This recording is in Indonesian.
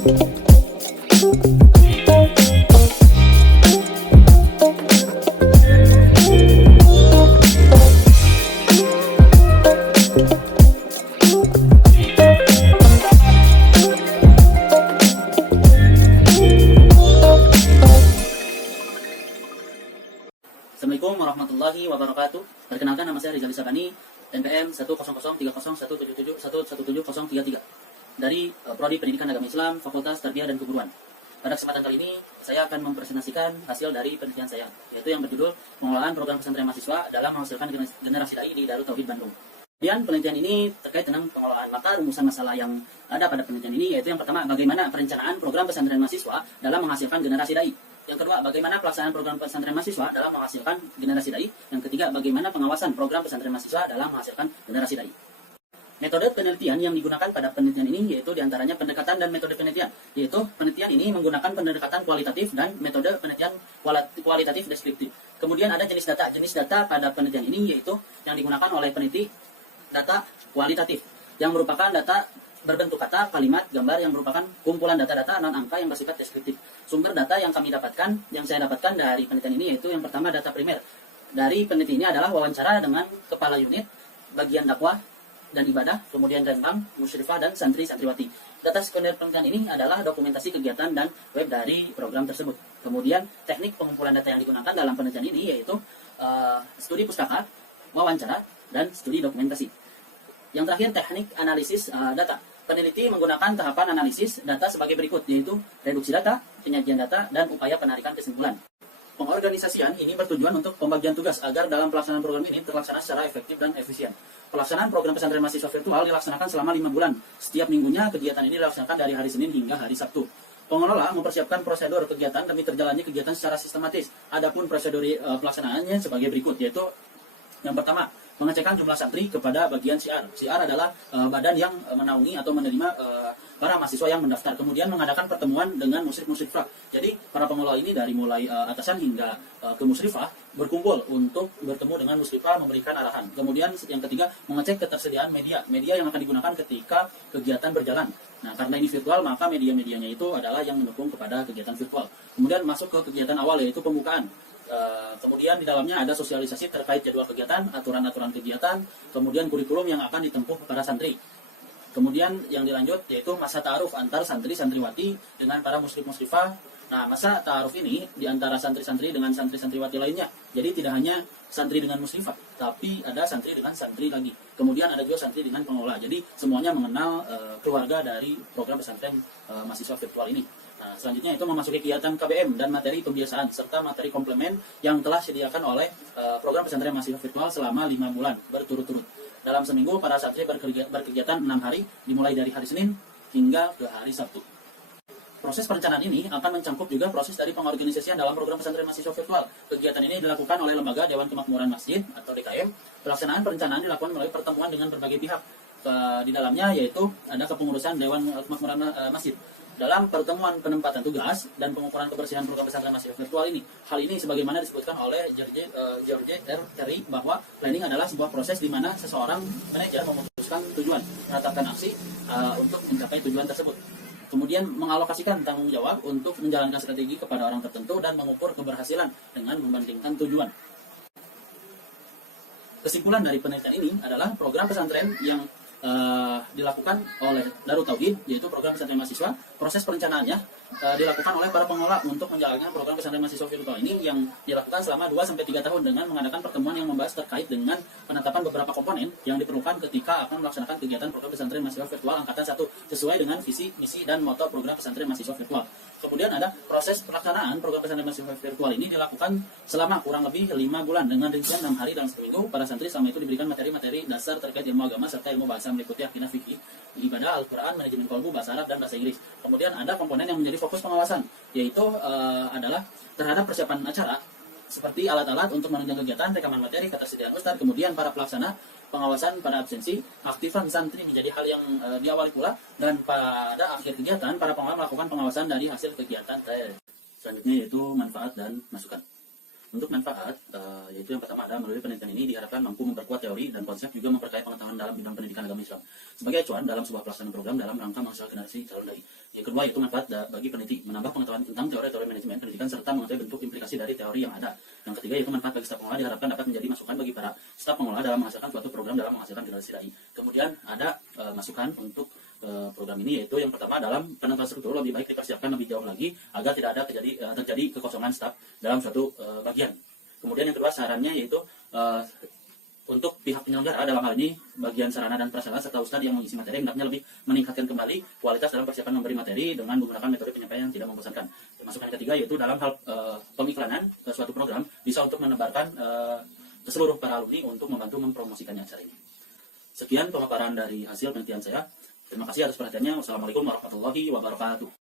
Assalamualaikum warahmatullahi wabarakatuh. Perkenalkan, nama saya Rizal Sabani, NPM 100307177117033 dari Prodi Pendidikan Agama Islam, Fakultas Tarbiyah dan Keguruan. Pada kesempatan kali ini, saya akan mempresentasikan hasil dari penelitian saya, yaitu yang berjudul Pengelolaan Program Pesantren Mahasiswa dalam Menghasilkan Generasi Dai di Darut Tauhid Bandung. Kemudian penelitian ini terkait dengan pengelolaan, maka rumusan masalah yang ada pada penelitian ini yaitu yang pertama, bagaimana perencanaan program pesantren mahasiswa dalam menghasilkan generasi dai. Yang kedua, bagaimana pelaksanaan program pesantren mahasiswa dalam menghasilkan generasi dai. Yang ketiga, bagaimana pengawasan program pesantren mahasiswa dalam menghasilkan generasi dai. Metode penelitian yang digunakan pada penelitian ini yaitu diantaranya pendekatan dan metode penelitian. Yaitu penelitian ini menggunakan pendekatan kualitatif dan metode penelitian kualitatif deskriptif. Kemudian ada jenis data. Jenis data pada penelitian ini yaitu yang digunakan oleh peneliti data kualitatif, yang merupakan data berbentuk kata, kalimat, gambar yang merupakan kumpulan data-data non-angka yang bersifat deskriptif. Sumber data yang saya dapatkan dari penelitian ini yaitu yang pertama, data primer. Dari peneliti ini adalah wawancara dengan kepala unit, bagian dakwah dan ibadah, kemudian Rembang, musyrifah, dan santri-santriwati. Data sekunder penelitian ini adalah dokumentasi kegiatan dan web dari program tersebut. Kemudian teknik pengumpulan data yang digunakan dalam penelitian ini yaitu studi pustaka, wawancara, dan studi dokumentasi. Yang terakhir, teknik analisis data. Peneliti menggunakan tahapan analisis data sebagai berikut, yaitu reduksi data, penyajian data, dan upaya penarikan kesimpulan. Pengorganisasian ini bertujuan untuk pembagian tugas agar dalam pelaksanaan program ini terlaksana secara efektif dan efisien. Pelaksanaan program pesantren mahasiswa virtual dilaksanakan selama 5 bulan. Setiap minggunya kegiatan ini dilaksanakan dari hari Senin hingga hari Sabtu. Pengelola mempersiapkan prosedur kegiatan demi terjalannya kegiatan secara sistematis. Adapun prosedur pelaksanaannya sebagai berikut, yaitu yang pertama, pengecekan jumlah santri kepada bagian syiar. Syiar adalah badan yang menaungi atau menerima para mahasiswa yang mendaftar. Kemudian mengadakan pertemuan dengan musyrif-musyrifah. Jadi para pengelola ini dari mulai atasan hingga ke musyrifah berkumpul untuk bertemu dengan musyrifah, memberikan arahan. Kemudian yang ketiga, mengecek ketersediaan media yang akan digunakan ketika kegiatan berjalan. Nah, karena ini virtual, maka media-medianya itu adalah yang mendukung kepada kegiatan virtual. Kemudian masuk ke kegiatan awal, yaitu pembukaan. Kemudian di dalamnya ada sosialisasi terkait jadwal kegiatan, aturan-aturan kegiatan, kemudian kurikulum yang akan ditempuh para santri. Kemudian yang dilanjut yaitu masa ta'aruf antar santri-santriwati dengan para musyrif-musyrifah. Nah, masa ta'aruf ini di antara santri-santri dengan santri-santriwati lainnya. Jadi tidak hanya santri dengan musyrifah, tapi ada santri dengan santri lagi. Kemudian ada juga santri dengan pengelola. Jadi semuanya mengenal keluarga dari program pesantren mahasiswa virtual ini. Nah, selanjutnya itu memasuki kegiatan KBM dan materi pembiasaan serta materi komplement yang telah disediakan oleh program pesantren mahasiswa virtual selama 5 bulan berturut-turut. Dalam seminggu, para santri berkegiatan 6 hari, dimulai dari hari Senin hingga ke hari Sabtu. Proses perencanaan ini akan mencakup juga proses dari pengorganisasian dalam program pesantren mahasiswa virtual. Kegiatan ini dilakukan oleh Lembaga Dewan Kemakmuran Masjid atau DKM. Pelaksanaan perencanaan dilakukan melalui pertemuan dengan berbagai pihak. Di dalamnya yaitu ada kepengurusan Dewan Kemakmuran Masjid. Dalam pertemuan penempatan tugas dan pengukuran kebersihan program pesantren mahasiswa virtual ini. Hal ini sebagaimana disebutkan oleh George R. Terry bahwa planning adalah sebuah proses di mana seseorang manajer memutuskan tujuan, menetapkan aksi untuk mencapai tujuan tersebut. Kemudian mengalokasikan tanggung jawab untuk menjalankan strategi kepada orang tertentu dan mengukur keberhasilan dengan membandingkan tujuan. Kesimpulan dari penelitian ini adalah program pesantren yang dilakukan oleh Darut Tauhid, yaitu program pesantren mahasiswa. Proses perencanaannya dilakukan oleh para pengelola untuk menjalankan program pesantren mahasiswa virtual ini yang dilakukan selama 2-3 tahun dengan mengadakan pertemuan yang membahas terkait dengan penetapan beberapa komponen yang diperlukan ketika akan melaksanakan kegiatan program pesantren mahasiswa virtual angkatan 1 sesuai dengan visi, misi, dan moto program pesantren mahasiswa virtual. Kemudian ada proses pelaksanaan program pesantren mahasiswa virtual ini dilakukan selama kurang lebih 5 bulan dengan rincian 6 hari dalam seminggu. Para santri selama itu diberikan materi-materi dasar terkait ilmu agama serta ilmu bahasa meliputi akidah fikih, ibadah, Al-Quran, manajemen kolbu, bahasa Arab, dan bahasa Inggris. Kemudian ada komponen yang menjadi fokus pengawasan, yaitu adalah terhadap persiapan acara seperti alat-alat untuk menunjang kegiatan, rekaman materi, ketersediaan ustadz. Kemudian para pelaksana pengawasan pada absensi, aktifan santri menjadi hal yang diawali pula, dan pada akhir kegiatan para pengelola melakukan pengawasan dari hasil kegiatan. Selanjutnya yaitu manfaat dan masukan. Untuk manfaat, yaitu yang pertama adalah melalui penelitian ini diharapkan mampu memperkuat teori dan konsep, juga memperkaya pengetahuan dalam bidang pendidikan agama Islam sebagai acuan dalam sebuah pelaksanaan program dalam rangka menghasilkan generasi calon dai. Yang kedua yaitu manfaat bagi peneliti, menambah pengetahuan tentang teori-teori manajemen pendidikan serta mengetahui bentuk implikasi dari teori yang ada. Yang ketiga yaitu manfaat bagi staf pengelola, diharapkan dapat menjadi masukan bagi para staf pengelola dalam menghasilkan suatu program dalam menghasilkan generasi dai. Kemudian ada masukan untuk program ini, yaitu yang pertama dalam penentuan struktur lebih baik dipersiapkan lebih jauh lagi agar tidak ada terjadi kekosongan staf dalam suatu bagian. Kemudian yang kedua sarannya yaitu untuk pihak penyelenggara, dalam hal ini bagian sarana dan prasarana serta ustadz yang mengisi materi, hendaknya lebih meningkatkan kembali kualitas dalam persiapan memberi materi dengan menggunakan metode penyampaian yang tidak membosankan. Masukan yang ketiga yaitu dalam hal pengiklanan suatu program bisa untuk menebarkan ke seluruh para alumni untuk membantu mempromosikannya acara ini. Sekian pemaparan dari hasil penelitian saya. Terima kasih atas perhatiannya. Wassalamualaikum warahmatullahi wabarakatuh.